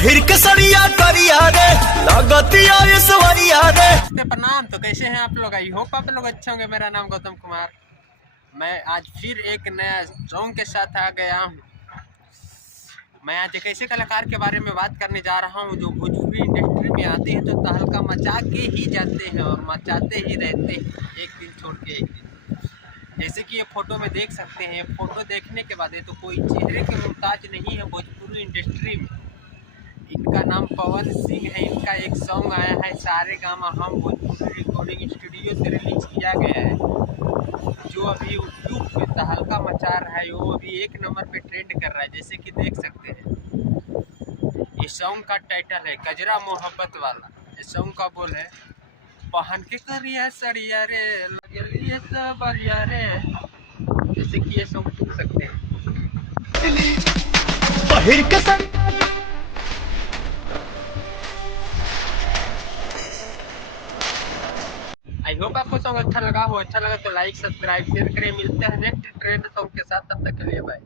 पहिर के सड़िया करिया रे लगतिया ईश्वरिया रे। प्रणाम। तो कैसे हैं आप लोग? आई होप आप लोग अच्छे होंगे। मेरा नाम गौतम कुमार। मैं आज फिर एक नया सॉन्ग के साथ आ गया हूँ। मैं आज एक ऐसे कलाकार के बारे में बात करने जा रहा हूँ जो भोजपुरी इंडस्ट्री में आते हैं तो तहलका मचा के ही जाते हैं और मचाते ही रहते हैं, एक दिन छोड़ के एक दिन। जैसे कि ये फोटो में देख सकते हैं। फोटो देखने के बाद ये तो कोई चेहरे के मुहताज नहीं है भोजपुरी इंडस्ट्री में। इनका नाम पवन सिंह है। इनका एक सॉन्ग आया है सारे गामा हम भोजपुरी रिकॉर्डिंग स्टूडियो से रिलीज किया गया है, जो अभी यूट्यूब पे तहलका मचा रहा है। वो अभी एक नंबर पे ट्रेंड कर रहा है, जैसे कि देख सकते हैं। इस सॉन्ग का टाइटल है गजरा मोहब्बत वाला। इस सॉन्ग का बोल है पहन के करिया सड़िया रे लगलिए सबरिया रे। जैसे कि ये सॉन्ग सुन सकते हैं। पहिर के सड़िया आई होप आपको सॉन्ग अच्छा लगा हो। अच्छा लगा तो लाइक सब्सक्राइब शेयर करें। मिलते हैं नेक्स्ट ट्रेंड सॉन्ग के साथ, तब तक के लिए बाय।